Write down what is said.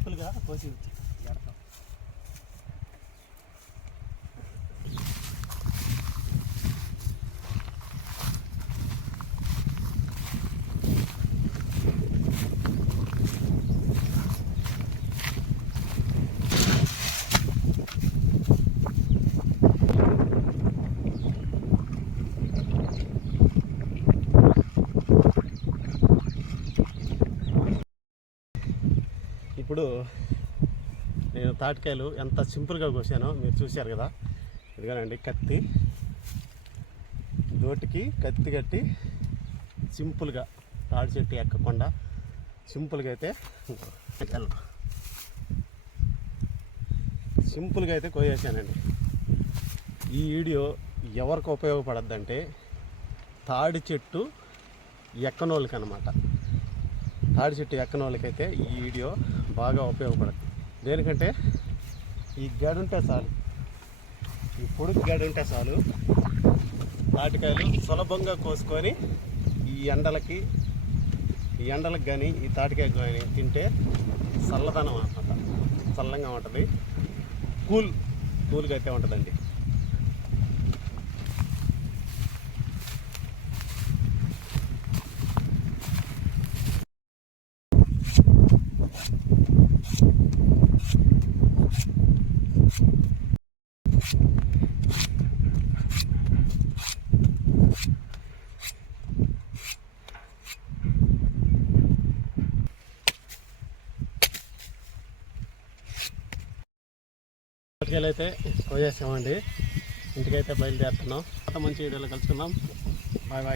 సింపుల్గా కోసి పెడతాం. ఇప్పుడు నేను తాటికాయలు ఎంత సింపుల్గా కోసానో మీరు చూశారు కదా. ఇదిగోనండి కత్తి, దోటికి కత్తి కట్టి సింపుల్గా తాడి చెట్టు ఎక్కకుండా సింపుల్గా అయితే కోసేసానండి. ఈ వీడియో ఎవరికి ఉపయోగపడద్దంటే తాడి చెట్టు ఎక్కనోళ్ళకి అన్నమాట. తాడి చెట్టు ఎక్కనోళ్ళకైతే ఈ వీడియో బాగా ఉపయోగపడుతుంది. దేనికంటే ఈ గడి ఉంటే చాలు, ఈ పొడుగు గడి ఉంటే చాలు, తాటికాయలు సులభంగా కోసుకొని ఈ ఎండలకి కానీ ఈ తాటికాయ కానీ తింటే చల్లదనం అన్నమాట. చల్లంగా ఉంటుంది, కూల్గా అయితే ఉంటుందండి. తాటికాయలు అయితే కోసేసామండి. ఇంటికైతే బయలుదేరుతున్నాం. మంచి వీడియోలో కలుసుకుందాం. Bye bye.